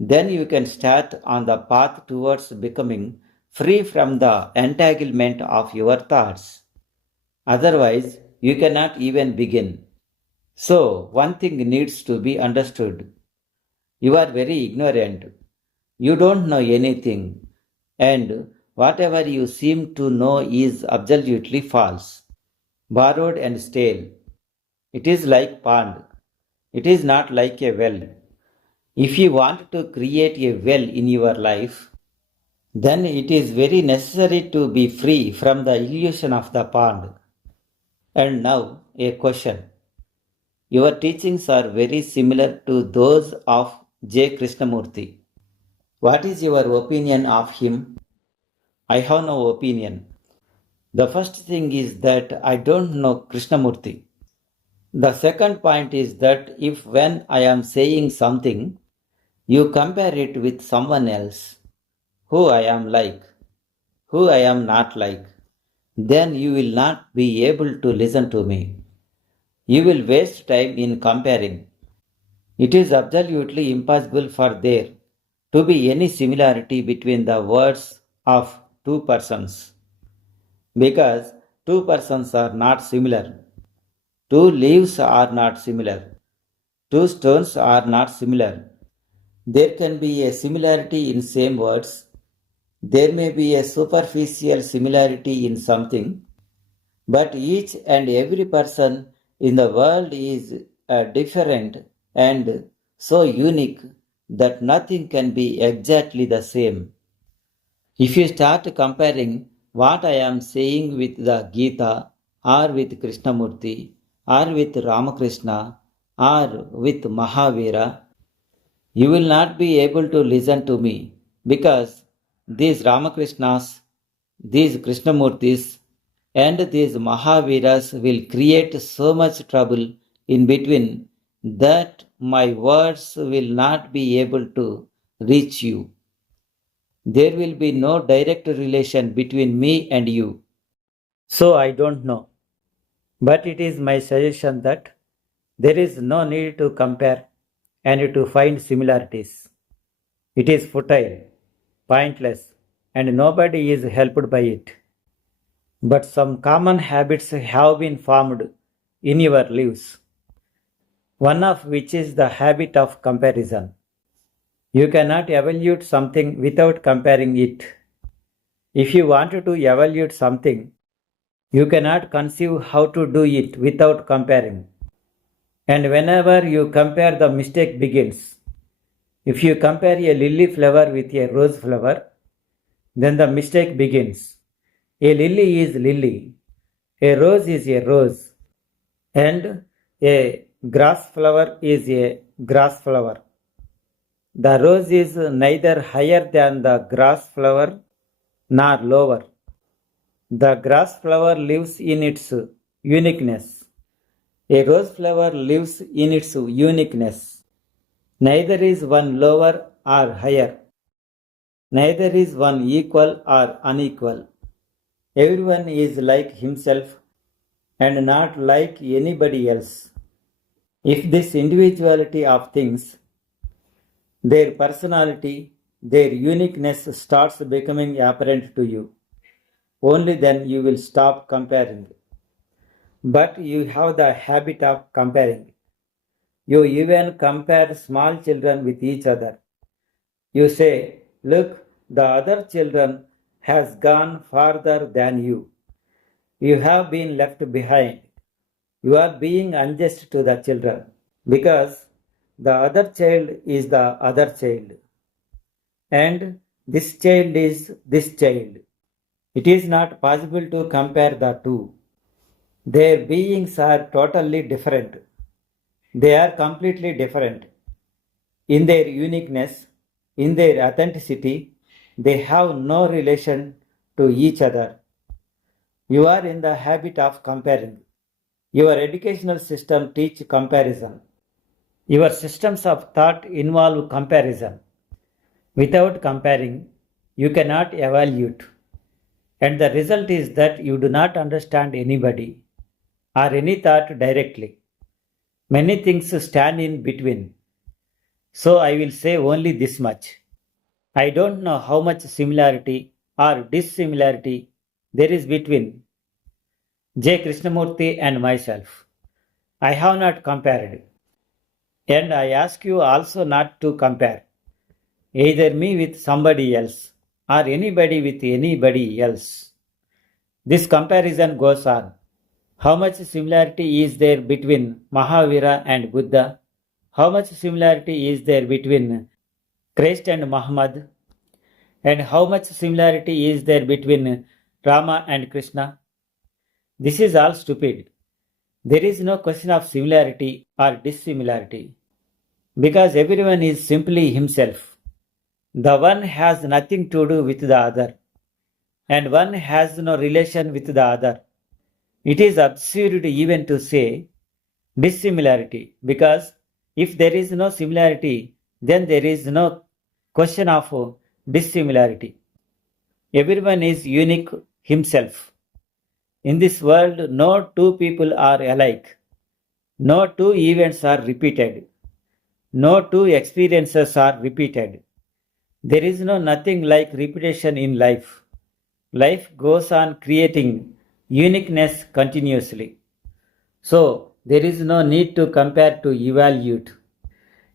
then you can start on the path towards becoming free from the entanglement of your thoughts. Otherwise, you cannot even begin. So, one thing needs to be understood. You are very ignorant. You don't know anything. And whatever you seem to know is absolutely false, borrowed and stale. It is like pond. It is not like a well. If you want to create a well in your life, then it is very necessary to be free from the illusion of the pond. And now, a question. Your teachings are very similar to those of J. Krishnamurti. What is your opinion of him? I have no opinion. The first thing is that I don't know Krishnamurti. The second point is that if when I am saying something, you compare it with someone else, who I am like, who I am not like, then you will not be able to listen to me. You will waste time in comparing. It is absolutely impossible for there to be any similarity between the words of two persons because two persons are not similar. Two leaves are not similar. Two stones are not similar. There can be a similarity in same words. There may be a superficial similarity in something, but each and every person in the world is different and so unique that nothing can be exactly the same. If you start comparing what I am saying with the Gita or with Krishnamurti or with Ramakrishna or with Mahavira, you will not be able to listen to me because these Ramakrishnas, these Krishnamurtis, and these Mahaviras will create so much trouble in between that my words will not be able to reach you. There will be no direct relation between me and you. So I don't know. But it is my suggestion that there is no need to compare and to find similarities. It is futile, pointless, and nobody is helped by it. But some common habits have been formed in your lives, one of which is the habit of comparison. You cannot evaluate something without comparing it. If you want to evaluate something, you cannot conceive how to do it without comparing. And whenever you compare, the mistake begins. If you compare a lily flower with a rose flower, then the mistake begins. A lily is lily, a rose is a rose, and a grass flower is a grass flower. The rose is neither higher than the grass flower nor lower. The grass flower lives in its uniqueness. A rose flower lives in its uniqueness. Neither is one lower or higher. Neither is one equal or unequal. Everyone is like himself and not like anybody else. If this individuality of things, their personality, their uniqueness starts becoming apparent to you, only then you will stop comparing. But you have the habit of comparing. You even compare small children with each other. You say, look, the other children has gone farther than you. You have been left behind. You are being unjust to the children because the other child is the other child. And this child is this child. It is not possible to compare the two. Their beings are totally different. They are completely different. In their uniqueness, in their authenticity, they have no relation to each other. You are in the habit of comparing. Your educational system teach comparison. Your systems of thought involve comparison. Without comparing, you cannot evaluate. And the result is that you do not understand anybody or any thought directly. Many things stand in between. So I will say only this much. I don't know how much similarity or dissimilarity there is between J. Krishnamurti and myself. I have not compared. And I ask you also not to compare either me with somebody else or anybody with anybody else. This comparison goes on. How much similarity is there between Mahavira and Buddha? How much similarity is there between Christ and Muhammad? And how much similarity is there between Rama and Krishna? This is all stupid. There is no question of similarity or dissimilarity because everyone is simply himself. The one has nothing to do with the other, and one has no relation with the other. It is absurd even to say dissimilarity because if there is no similarity, then there is no question of dissimilarity. Everyone is unique himself. In this world, no two people are alike. No two events are repeated. No two experiences are repeated. There is no nothing like repetition in life. Life goes on creating uniqueness continuously. So, there is no need to compare to evaluate.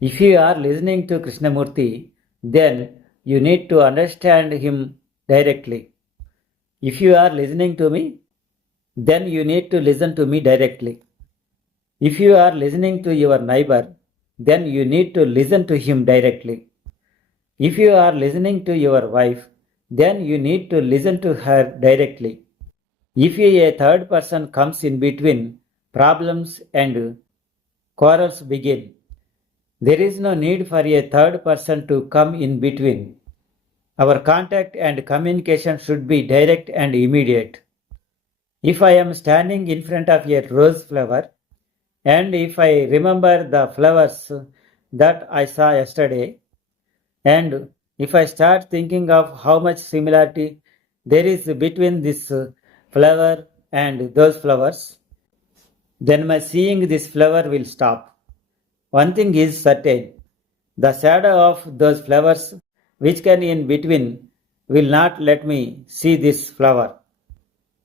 If you are listening to Krishnamurti, then you need to understand him directly. If you are listening to me, then you need to listen to me directly. If you are listening to your neighbor, then you need to listen to him directly. If you are listening to your wife, then you need to listen to her directly. If a third person comes in between, problems and quarrels begin. There is no need for a third person to come in between. Our contact and communication should be direct and immediate. If I am standing in front of a rose flower, and if I remember the flowers that I saw yesterday, and if I start thinking of how much similarity there is between this flower and those flowers, then my seeing this flower will stop. One thing is certain, the shadow of those flowers which can in between will not let me see this flower.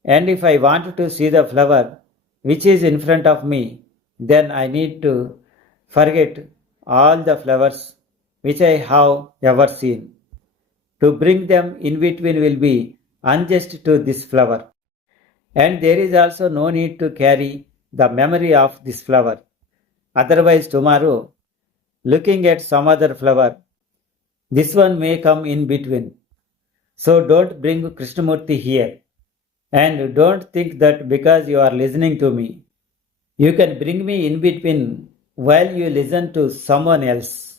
And if I want to see the flower which is in front of me, then I need to forget all the flowers which I have ever seen. To bring them in between will be unjust to this flower. And there is also no need to carry the memory of this flower. Otherwise, tomorrow, looking at some other flower, this one may come in between. So don't bring Krishnamurti here. And don't think that because you are listening to me, you can bring me in between while you listen to someone else.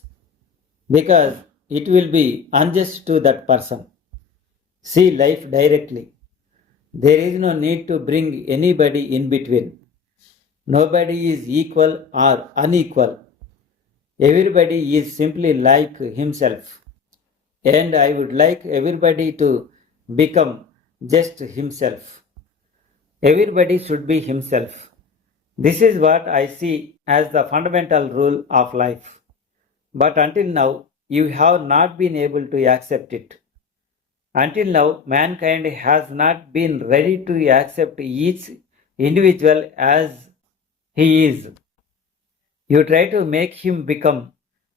Because it will be unjust to that person. See life directly. There is no need to bring anybody in between. Nobody is equal or unequal. Everybody is simply like himself. And I would like everybody to become just himself. Everybody should be himself. This is what I see as the fundamental rule of life. But until now, you have not been able to accept it. Until now, mankind has not been ready to accept each individual as he is. You try to make him become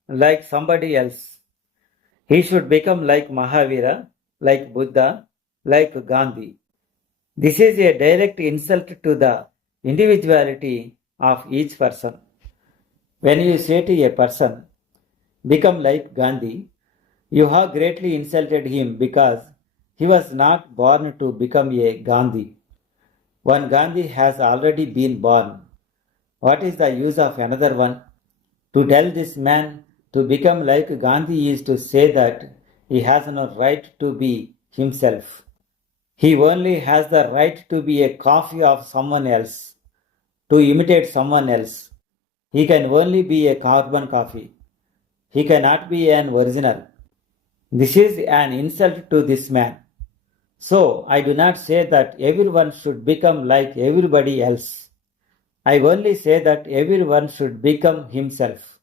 like somebody else. He should become like Mahavira, like Buddha, like Gandhi. This is a direct insult to the individuality of each person. When you say to a person, become like Gandhi, You have greatly insulted him because he was not born to become a Gandhi. One Gandhi has already been born. What is the use of another one? To tell this man to become like Gandhi is to say that he has no right to be himself. He only has the right to be a copy of someone else, to imitate someone else. He can only be a carbon copy. He cannot be an original. This is an insult to this man. So I do not say that everyone should become like everybody else. I only say that everyone should become himself.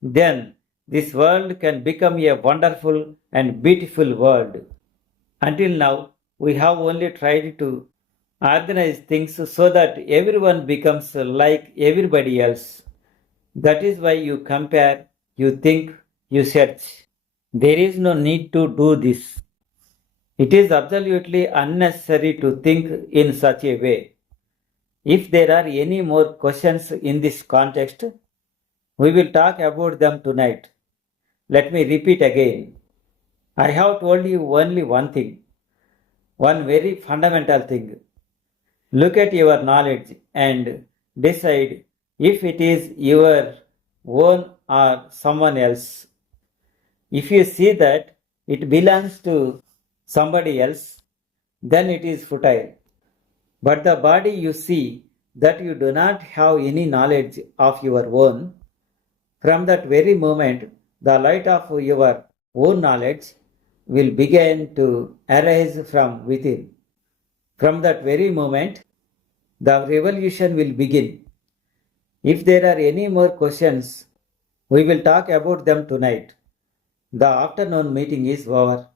Then this world can become a wonderful and beautiful world. Until now, we have only tried to organize things so that everyone becomes like everybody else. That is why you compare, you think, you search. There is no need to do this. It is absolutely unnecessary to think in such a way. If there are any more questions in this context, we will talk about them tonight. Let me repeat again. I have told you only one thing, one very fundamental thing. Look at your knowledge and decide if it is your own or someone else. If you see that it belongs to somebody else, then it is futile. But the body you see that you do not have any knowledge of your own, from that very moment, the light of your own knowledge will begin to arise from within. From that very moment, the revolution will begin. If there are any more questions, we will talk about them tonight. The afternoon meeting is over.